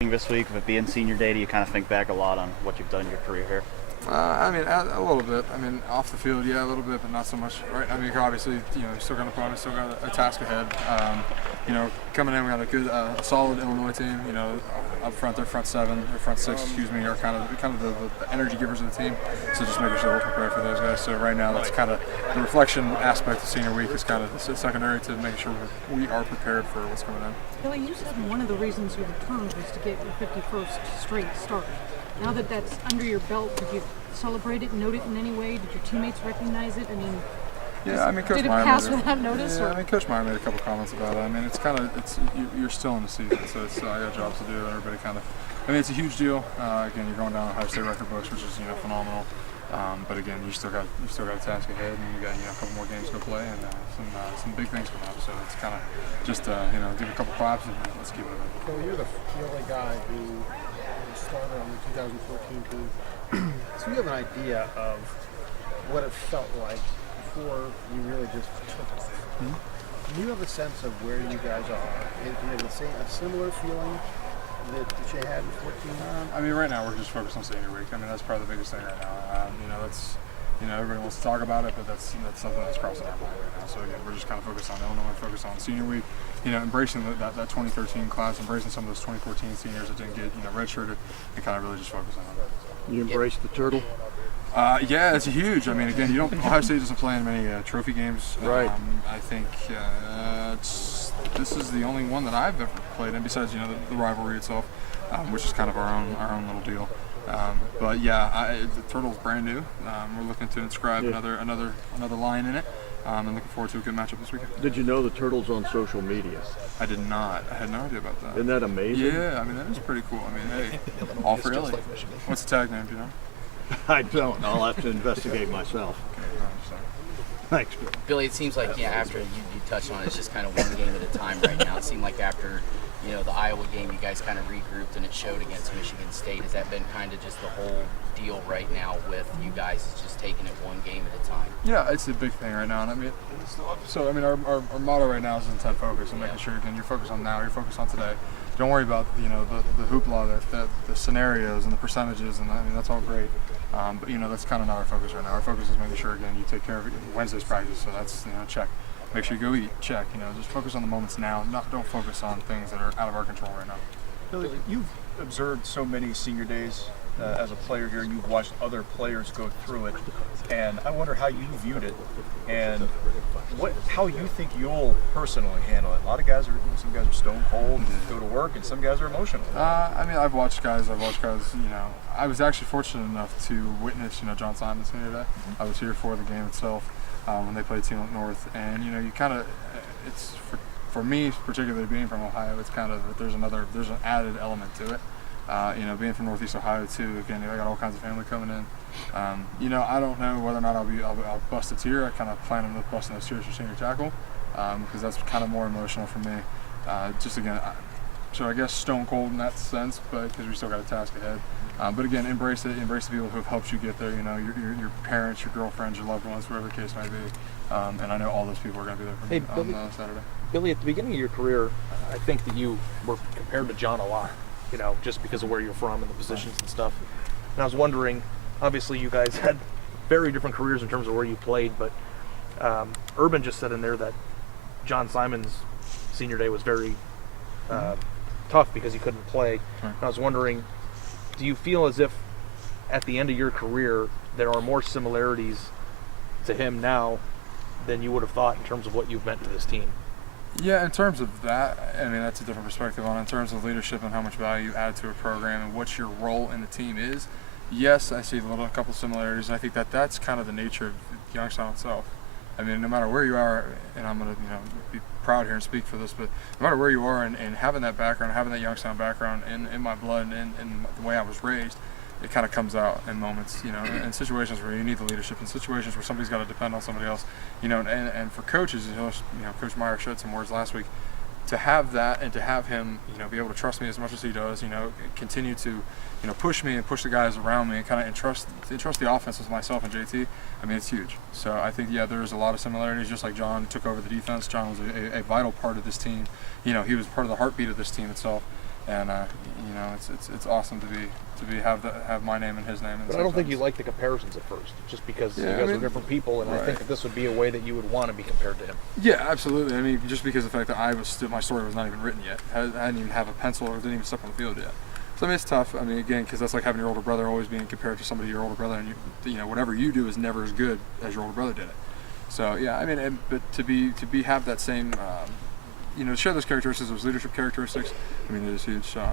This week, with it being senior day, do you kind of think back a lot on what you've done in your career here? I mean, a little bit. I mean, off the field, yeah, a little bit, but not so much. Right? I mean, obviously, you still got an opponent, still got a task ahead. Coming in, we got a good, solid Illinois team. Up front, their front seven, their front six, are kind of the energy givers of the team. So just making sure we're prepared for those guys. So right now, that's kind of the reflection aspect of senior week is kind of secondary to making sure we are prepared for what's coming in. Billy, you said one of the reasons you returned was to get your 51st straight start. Now that that's under your belt, did you celebrate it, note it in any way? Did your teammates recognize it? I mean, Coach did it Meyer pass without notice? Yeah, Coach Meyer made a couple comments about it. I mean, you're still in the season, so I got jobs to do. And everybody it's a huge deal. Again, you're going down Ohio State record books, which is phenomenal. But again, you still got a task ahead, and you got a couple more games to go play, and some big things coming up. So it's kind of just give a couple claps and let's keep it moving. So you're the only guy who started on the 2014 team. So you have an idea of what it felt like before you really just took off. Do you have a sense of where you guys are? Do you have a similar feeling that you had in 14? I mean, right now we're just focused on senior week. I mean, that's probably the biggest thing right now. Everybody wants to talk about it, but that's something that's crossing our mind right now. So again, we're just kind of focused on Illinois, focused on senior week. Embracing that 2013 class, embracing some of those 2014 seniors that didn't get redshirted, and kind of really just focus on that. You embraced the turtle? Yeah, it's huge. I mean, again, Ohio State doesn't play in many trophy games. Right. I think this is the only one that I've ever played in, besides the rivalry itself, which is kind of our own little deal. But yeah, the turtle's brand new. We're looking to inscribe another line in it. And looking forward to a good matchup this weekend. Did you know the turtle's on social media? I did not. I had no idea about that. Isn't that amazing? Yeah, I mean, that is pretty cool. I mean, hey, all for Illy. What's the tag name, do you know? I don't. I'll have to investigate myself. Thanks, Bill. Billy, it seems like after you touched on it, it's just kind of one game at a time right now. It seemed like after the Iowa game, you guys kind of regrouped and it showed against Michigan State. Has that been kind of just the whole deal right now with you guys? Is just taking it one game at a time? Yeah, it's a big thing right now. And I mean, our motto right now is intent focus and making sure again you're focused on now, you're focused on today. Don't worry about the hoopla, the scenarios and the percentages, and I mean that's all great. But that's kind of not our focus right now. Our focus is making sure again you take care of Wednesday's practice. So that's check. Make sure you go eat. Check. Just focus on the moments now. Don't focus on things that are out of our control right now. Billy, you've observed so many senior days as a player here. You've watched other players go through it, and I wonder how you viewed it and how you think you'll personally handle it. Some guys are stone cold, go to work, and some guys are emotional. I mean, I've watched guys. I was actually fortunate enough to witness John Simon senior day. I was here for the game itself when they played Team Up North, and you kind of it's for me particularly being from Ohio, it's kind of there's an added element to it. Being from Northeast Ohio too. Again, I got all kinds of family coming in. I don't know whether or not I'll bust a tear. I kind of plan on busting those tears for senior tackle because that's kind of more emotional for me. So I guess stone cold in that sense, but because we still got a task ahead. But again, embrace it. Embrace the people who have helped you get there. Your parents, your girlfriends, your loved ones, whatever the case may be. And I know all those people are going to be there for me on Saturday. Billy, at the beginning of your career, I think that you were compared to John a lot. Just because of where you're from and the positions and stuff. And I was wondering, obviously you guys had very different careers in terms of where you played, but Urban just said in there that John Simon's senior day was very tough because he couldn't play. And I was wondering, do you feel as if at the end of your career there are more similarities to him now than you would have thought in terms of what you've meant to this team? Yeah, in terms of that, I mean, that's a different perspective on it. In terms of leadership and how much value you add to a program and what your role in the team is, yes, I see a couple similarities. And I think that's kind of the nature of Youngstown itself. I mean, no matter where you are, and I'm going to be proud here and speak for this, but no matter where you are and having that background, having that Youngstown background in my blood and the way I was raised, it kind of comes out in moments, in situations where you need the leadership, in situations where somebody's got to depend on somebody else, and for coaches, Coach Meyer showed some words last week, to have that and to have him, be able to trust me as much as he does, continue to, push me and push the guys around me and kind of entrust the offense with myself and JT. I mean, it's huge. So I think, there's a lot of similarities. Just like John took over the defense, John was a vital part of this team. He was part of the heartbeat of this team itself. and you know, it's awesome to have my name and his name. But I don't think you like the comparisons at first, just because you guys are different people, and I think that this would be a way that you would want to be compared to him. Yeah, absolutely. I mean, just because of the fact that my story was not even written yet. I hadn't even have a pencil or didn't even step on the field yet. So I mean, it's tough. I mean, again, because that's like having your older brother always being compared to somebody your older brother, and you know, whatever you do is never as good as your older brother did it. So yeah, I mean, but to have that same, you know, share those characteristics, those leadership characteristics. I mean, it is huge. So